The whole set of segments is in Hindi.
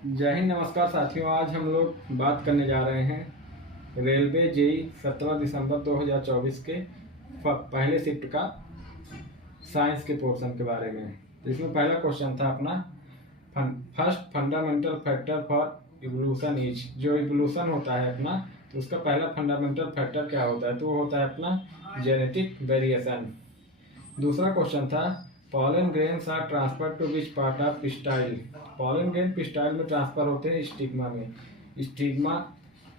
जय हिंद, नमस्कार साथियों। आज हम लोग बात करने जा रहे हैं रेलवे जेई 17 दिसंबर 2024 के पहले शिफ्ट का साइंस के पोर्शन के बारे में। जिसमें पहला क्वेश्चन था अपना first fundamental factor for evolution is. जो इवोल्यूशन होता है अपना, तो उसका पहला फंडामेंटल फैक्टर क्या होता है? तो वो होता है अपना जेनेटिक वेरिएशन। दूसरा क्वेश्चन था pollen grains are transfer to which part of pistil. Pollen grain pistil में ट्रांसफर होते हैं स्टिग्मा में। स्टिग्मा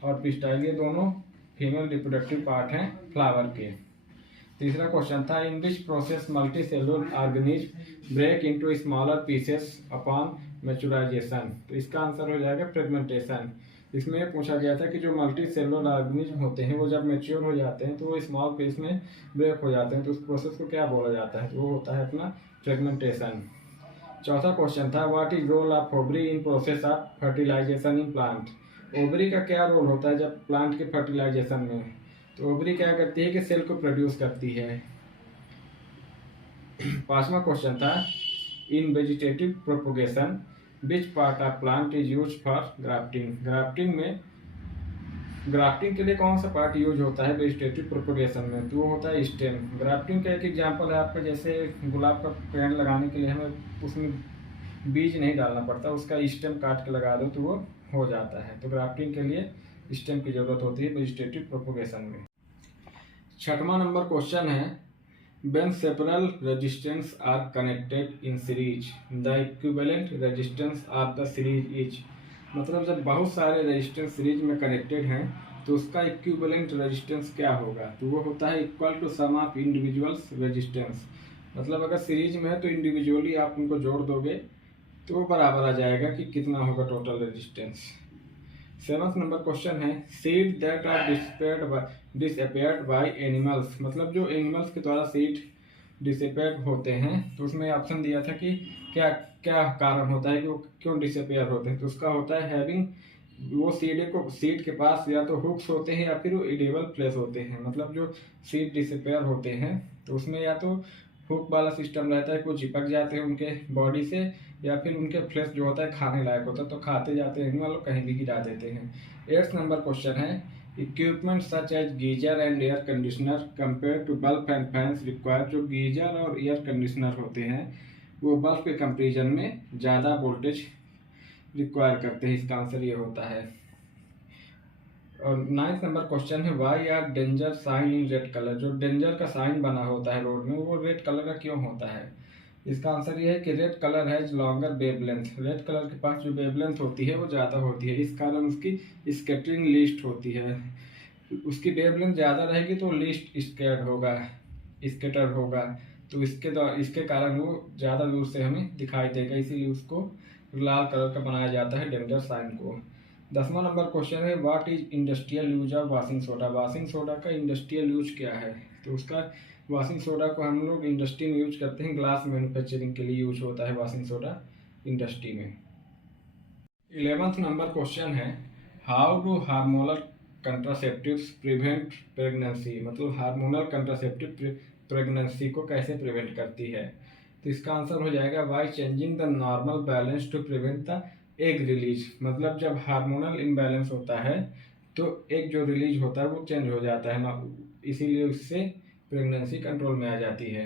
और पिस्टाइल ये दोनों फीमेल रिप्रोडक्टिव पार्ट हैं फ्लावर के। तीसरा क्वेश्चन था in which process multi cellular organism break into smaller pieces upon maturisation. तो इसका आंसर हो जाएगा फ्रेगमेंटेशन। इसमें यह पूछा गया था कि जो मल्टी सेलुलर ऑर्गेनिज्म होते हैं वो जब मैच्योर हो जाते हैं तो वो स्मॉल पीस में ब्रेक हो जाते हैं, तो उस प्रोसेस को क्या बोला जाता है? तो वो होता है अपना फ्रेगमेंटेशन। चौथा क्वेश्चन था what is role of ovary in process of fertilization in plant. Ovary का क्या रोल होता है जब प्लांट के फर्टिलाइजेशन में? तो ओवरी क्या करती है कि सेल को प्रोड्यूस करती है। पांचवा क्वेश्चन था इन vegetative propagation which part of plant is use for grafting. Grafting के लिए कौन सा पार्ट यूज होता है वेजिटेटिव प्रोपोगेशन में? तो वो होता है स्टेम। ग्राफ्टिंग का एक एग्जांपल है आपका, जैसे गुलाब का पेड़ लगाने के लिए हमें उसमें बीज नहीं डालना पड़ता, उसका स्टेम काट के लगा दो तो वो हो जाता है। तो ग्राफ्टिंग के लिए स्टेम की जरूरत होती है वेजिटेटिव प्रोपोगेशन में। छठवां नंबर क्वेश्चन है when several resistance are connected in series the equivalent resistance of the series is। मतलब जब बहुत सारे रेजिस्टेंस सीरीज में कनेक्टेड हैं तो उसका इक्विवेलेंट रेजिस्टेंस क्या होगा? तो वो होता है equal to sum of individuals resistance. मतलब अगर सीरीज में है तो इंडिविजुअली आप उनको जोड़ दोगे तो वो बराबर आ जाएगा कि कितना होगा total resistance. Seventh number question है seed that are disappeared by animals. मतलब जो एनिमल्स के द्वारा सीड डिसअपेयर होते हैं, तो उसमें ऑप्शन दिया था कि क्या क्या कारण होता है कि वो क्यों डिसअपेयर होते हैं? तो उसका होता है हैविंग, वो सीड के पास या तो हुक्स होते हैं या फिर वो इडेबल फ्लेश होते हैं। मतलब जो सीड डिसअपेयर होते हैं तो उसमें या तो हुक वाला सिस्टम रहता है, कुछ चिपक जाते हैं उनके बॉडी से, या फिर उनके फ्लेश जो होता है खाने लायक होता है तो खाते जाते हैं एनिमल, कहीं भी गिरा देते हैं। 8th नंबर क्वेश्चन है equipment such as geyser and air conditioner compare to bulb and fans require. जो गीजर और एयर कंडीशनर होते हैं वो बल्ब के कंपेरिजन में ज़्यादा वोल्टेज रिक्वायर करते हैं। इसका आंसर ये होता है। और 9th नंबर क्वेश्चन है why are danger sign in red colour. जो डेंजर का साइन बना होता है रोड में वो रेड कलर का क्यों होता है? इसका आंसर ये है कि red colour has longer wavelength. Red colour के पास जो वेवलेंथ होती है वो ज़्यादा होती है, इस कारण उसकी स्कैटरिंग लीस्ट होती है। उसकी वेवलेंथ ज़्यादा रहेगी तो लीस्ट स्कैटर होगा, तो इसके कारण वो ज़्यादा दूर से हमें दिखाई देगा, इसीलिए उसको लाल कलर का बनाया जाता है डेंजर साइन को। 10वां नंबर क्वेश्चन है what is industrial use of washing soda. Washing soda का इंडस्ट्रियल यूज क्या है? तो उसका वाशिंग सोडा को हम लोग इंडस्ट्री में यूज करते हैं, ग्लास मैन्युफैक्चरिंग के लिए यूज होता है वाशिंग सोडा इंडस्ट्री में। 11th नंबर क्वेश्चन है how do hormonal contraceptives prevent pregnancy. मतलब हार्मोनल कंट्रासेप्टिव प्रेगनेंसी को कैसे प्रिवेंट करती है? तो इसका आंसर हो जाएगा by changing the normal balance to prevent the egg release. मतलब जब हार्मोनल इम्बैलेंस होता है तो एग जो रिलीज होता है वो चेंज हो जाता है ना, इसीलिए उससे प्रेगनेंसी कंट्रोल में आ जाती है।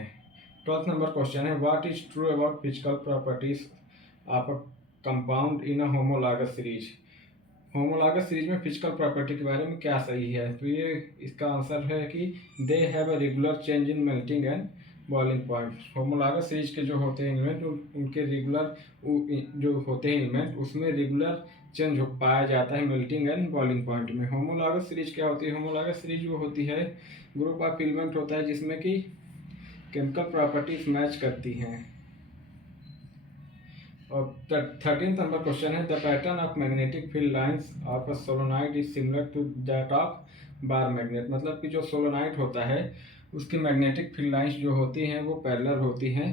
12th नंबर क्वेश्चन है what is true about physical properties of a compound in a homologous series. Homologous series में फिजिकल प्रॉपर्टी के बारे में क्या सही है? तो ये इसका आंसर है कि they have a regular change in melting and boiling point. Homologous series के जो होते हैं एलिमेंट उनके रेगुलर जो होते हैं एलिमेंट उसमें रेगुलर चेंज हो पाया जाता है मेल्टिंग एंड बॉइलिंग पॉइंट में। होमोलॉगस सीरीज क्या होती है? होमोलॉगस सीरीज वो होती है ग्रुप ऑफ एलिमेंट होता है जिसमें कि केमिकल प्रॉपर्टीज मैच करती हैं। और 13th नंबर क्वेश्चन है the pattern of magnetic field lines of a solenoid is similar to that of bar magnet. मतलब कि जो सोलोनाइट होता है उसकी मैग्नेटिक फील्ड लाइंस जो होती हैं वो पैरेलल होती हैं,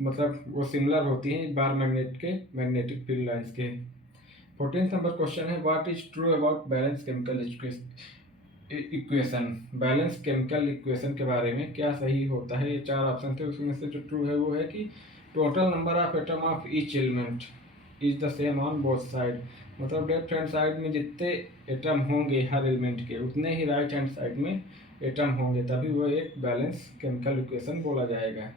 मतलब वो सिमिलर होती हैं बार मैग्नेट के मैग्नेटिक फील्ड लाइंस के। 14th नंबर क्वेश्चन है what is true about balance chemical equation. Balance chemical equation के बारे में क्या सही होता है? ये 4 ऑप्शन थे, उसमें से जो ट्रू है वो है कि total number of atom of each element is the same on both side, मतलब लेफ्ट हैंड साइड में जितने एटम होंगे हर एलिमेंट के उतने ही राइट हैंड साइड में एटम होंगे, तभी वो एक बैलेंस केमिकल इक्वेशन बोला जाएगा।